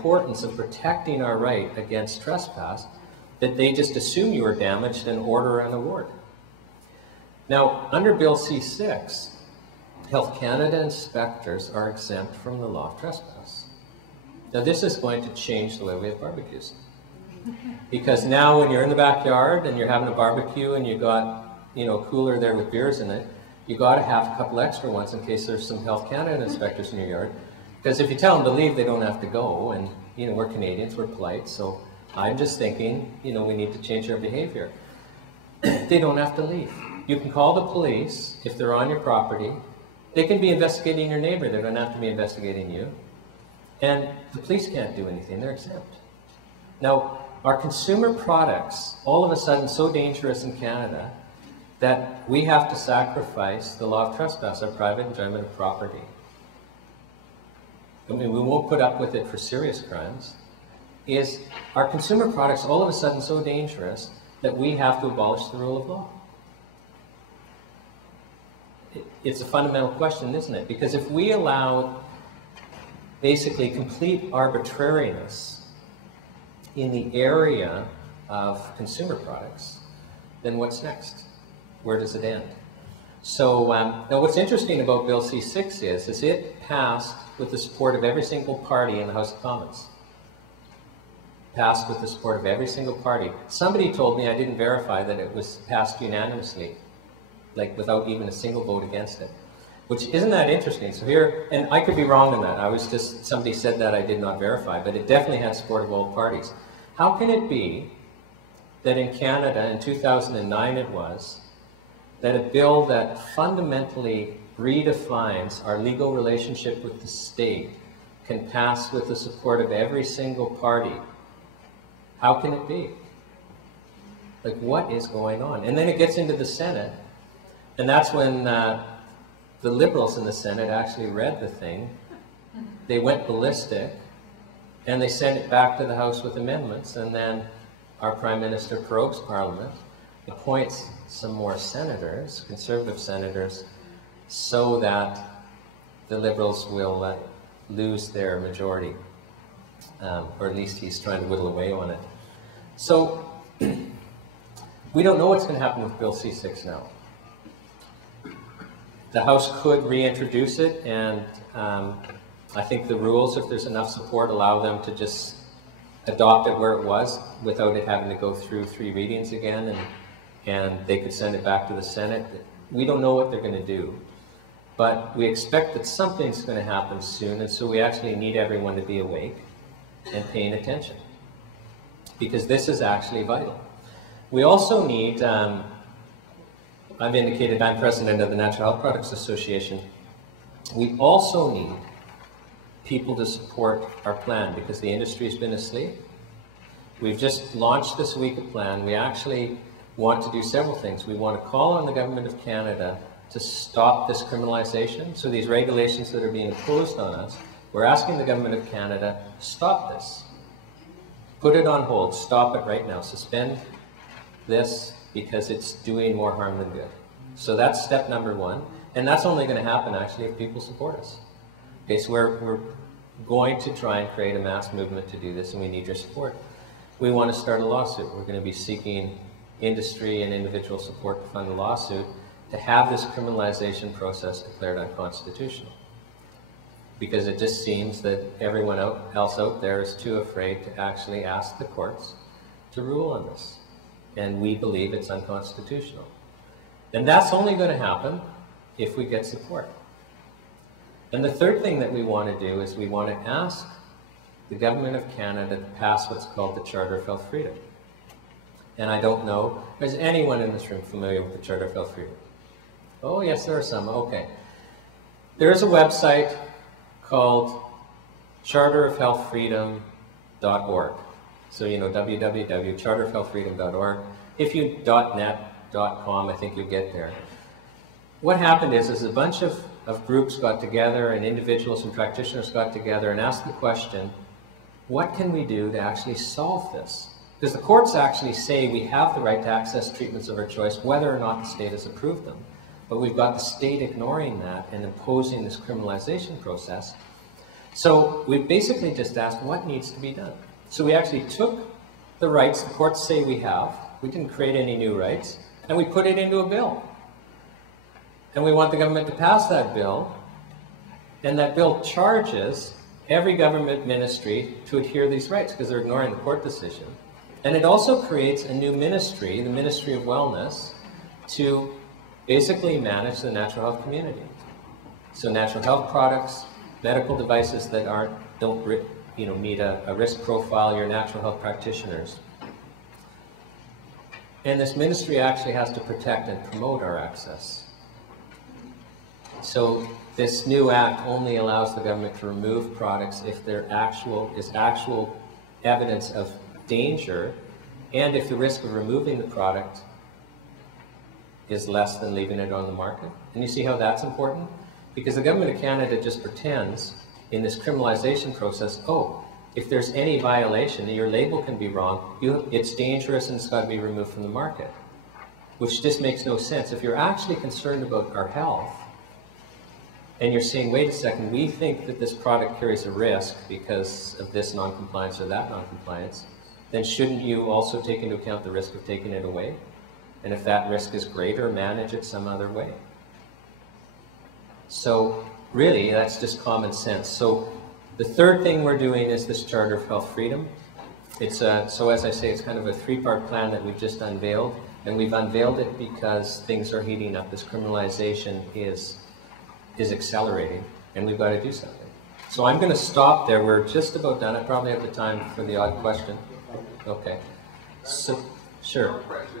importance of protecting our right against trespass that they just assume you were damaged and order an award. Now, under Bill C-6, Health Canada inspectors are exempt from the law of trespass. Now, this is going to change the way we have barbecues. Because now when you're in the backyard and you're having a barbecue and you got, you know, a cooler there with beers in it, you got to have a couple extra ones in case there's some Health Canada inspectors in your yard. Because if you tell them to leave, they don't have to go. And, you know, we're Canadians, we're polite. So I'm just thinking, you know, we need to change our behavior. They don't have to leave. You can call the police if they're on your property. They can be investigating your neighbor. They don't have to be investigating you. And the police can't do anything. They're exempt. Now, are consumer products all of a sudden so dangerous in Canada that we have to sacrifice the law of trespass, our private enjoyment of property? I mean, we won't put up with it for serious crimes. Are consumer products all of a sudden so dangerous that we have to abolish the rule of law? It's a fundamental question, isn't it? Because if we allow basically complete arbitrariness in the area of consumer products, then what's next? Where does it end? So now what's interesting about Bill C-6 is it passed with the support of every single party in the House of Commons. Passed with the support of every single party. Somebody told me, I didn't verify, that it was passed unanimously, like without even a single vote against it. Which, isn't that interesting? So here, and I could be wrong on that. I was just, somebody said that I did not verify, but it definitely had support of all parties. How can it be that in Canada, in 2009 it was, that a bill that fundamentally redefines our legal relationship with the state can pass with the support of every single party? How can it be? Like, what is going on? And then it gets into the Senate, and that's when the Liberals in the Senate actually read the thing. They went ballistic, and they sent it back to the House with amendments, and then our Prime Minister prorogues Parliament, appoints some more senators, conservative senators, so that the Liberals will lose their majority, or at least he's trying to whittle away on it. So we don't know what's going to happen with Bill C-6 now. The House could reintroduce it, and I think the rules, if there's enough support, allow them to just adopt it where it was without it having to go through 3 readings again, and they could send it back to the Senate. We don't know what they're going to do, but we expect that something's going to happen soon, and so we actually need everyone to be awake and paying attention, because this is actually vital. We also need, I've indicated I'm president of the Natural Health Products Association. We also need people to support our plan, because the industry's been asleep. We've just launched this week a plan. We actually want to do several things. We want to call on the Government of Canada to stop this criminalization. So these regulations that are being imposed on us, we're asking the Government of Canada, stop this. Put it on hold. Stop it right now. Suspend this, because it's doing more harm than good. So that's step number 1. And that's only going to happen, actually, if people support us. Okay, so we're going to try and create a mass movement to do this, and we need your support. We want to start a lawsuit. We're going to be seeking industry and individual support to fund a lawsuit to have this criminalization process declared unconstitutional. Because it just seems that everyone else out there is too afraid to actually ask the courts to rule on this. And we believe it's unconstitutional. And that's only going to happen if we get support. And the third thing that we want to do is we want to ask the Government of Canada to pass what's called the Charter of Health Freedom. And I don't know, is anyone in this room familiar with the Charter of Health Freedom? Oh yes, there are some, okay. There is a website called charterofhealthfreedom.org. So, you know, www.charterofhealthfreedom.org. If you .net.com, I think you'll get there. What happened is a bunch of groups got together, and individuals and practitioners got together and asked the question, what can we do to actually solve this? Because the courts actually say we have the right to access treatments of our choice, whether or not the state has approved them. But we've got the state ignoring that and imposing this criminalization process. So we basically just asked what needs to be done. So we actually took the rights the courts say we have, we didn't create any new rights, and we put it into a bill. And we want the government to pass that bill, and that bill charges every government ministry to adhere to these rights because they're ignoring the court decision. And it also creates a new ministry, the Ministry of Wellness, to basically manage the natural health community. So natural health products, medical devices that don't meet a risk profile, your natural health practitioners. And this ministry actually has to protect and promote our access. So this new act only allows the government to remove products if there is actual evidence of danger, and if the risk of removing the product is less than leaving it on the market. And you see how that's important? Because the government of Canada just pretends in this criminalization process, oh, if there's any violation, your label can be wrong, it's dangerous and it's got to be removed from the market, which just makes no sense. If you're actually concerned about our health, and you're saying, wait a second, we think that this product carries a risk because of this non-compliance or that non-compliance, then shouldn't you also take into account the risk of taking it away? And if that risk is greater, manage it some other way. So really, that's just common sense. So the third thing we're doing is this Charter of Health Freedom. So as I say, it's kind of a three-part plan that we've just unveiled. And we've unveiled it because things are heating up. This criminalization is accelerating, and we've got to do something. So I'm going to stop there. We're just about done. I probably have the time for the odd question. Okay. So, sure. Question.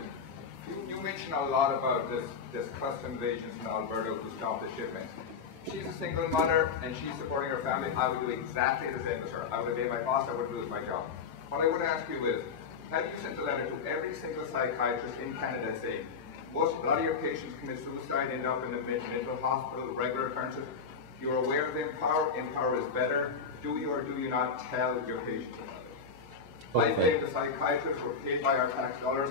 You mentioned a lot about this customs agents in Alberta who stop the shipment. She's a single mother and she's supporting her family. I would do exactly the same as her. I would obey my boss. I would lose my job. What I would ask you is, have you sent a letter to every single psychiatrist in Canada saying, a lot of your patients commit suicide, end up in a mental hospital, regular occurrences. You're aware of Empower. Empower is better. Do you or do you not tell your patients about it? Okay. I blame the psychiatrists who are paid by our tax dollars.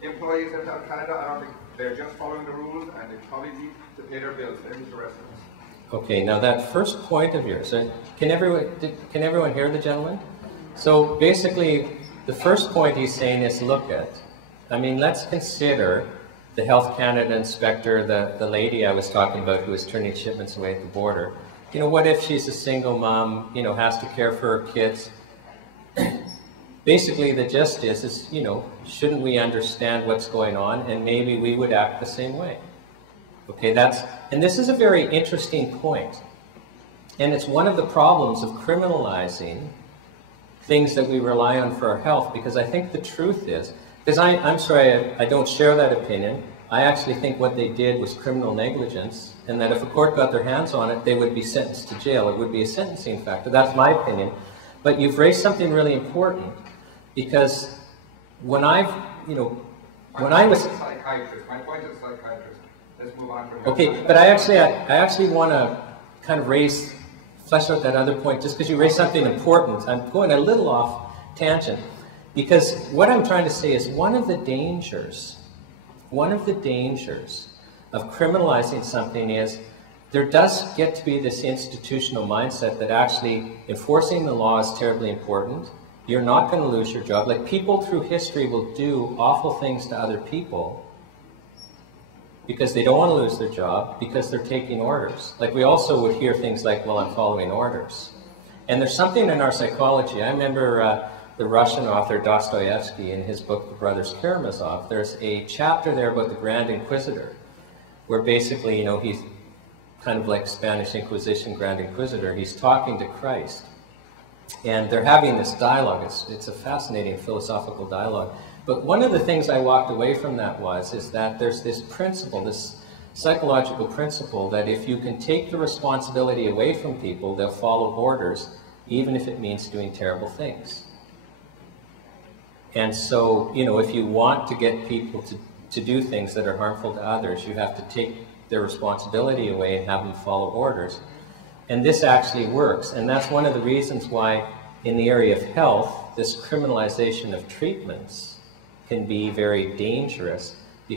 Employees in Canada, I don't think they're just following the rules, and they probably need to pay their bills. They're the rest of us. Okay, now that first point of yours, can everyone hear the gentleman? So basically, the first point he's saying is let's consider the Health Canada inspector, the lady I was talking about who was turning shipments away at the border. What if she's a single mom, has to care for her kids? Basically, the gist is, shouldn't we understand what's going on, and maybe we would act the same way? Okay, and this is a very interesting point. And it's one of the problems of criminalizing things that we rely on for our health, because I think the truth is, because I'm sorry, I don't share that opinion. I actually think what they did was criminal negligence, and that if a court got their hands on it, they would be sentenced to jail. It would be a sentencing factor. That's my opinion. But you've raised something really important, because when I was... My point is psychiatrist. Let's move on from here. Okay, but I actually want to kind of flesh out that other point, just because you raised something important. I'm going a little off tangent. Because what I'm trying to say is one of the dangers of criminalizing something is there does get to be this institutional mindset that actually enforcing the law is terribly important. You're not going to lose your job. Like, people through history will do awful things to other people because they don't want to lose their job, because they're taking orders. Like, we also would hear things like, well, I'm following orders. And there's something in our psychology. I remember the Russian author Dostoevsky, in his book, The Brothers Karamazov, there's a chapter there about the Grand Inquisitor, where basically, he's kind of like Spanish Inquisition Grand Inquisitor. He's talking to Christ. And they're having this dialogue. It's a fascinating philosophical dialogue. But one of the things I walked away from that is that there's this principle, this psychological principle, that if you can take the responsibility away from people, they'll follow orders, even if it means doing terrible things. And so, if you want to get people to do things that are harmful to others, you have to take their responsibility away and have them follow orders. And this actually works. And that's one of the reasons why, in the area of health, this criminalization of treatments can be very dangerous,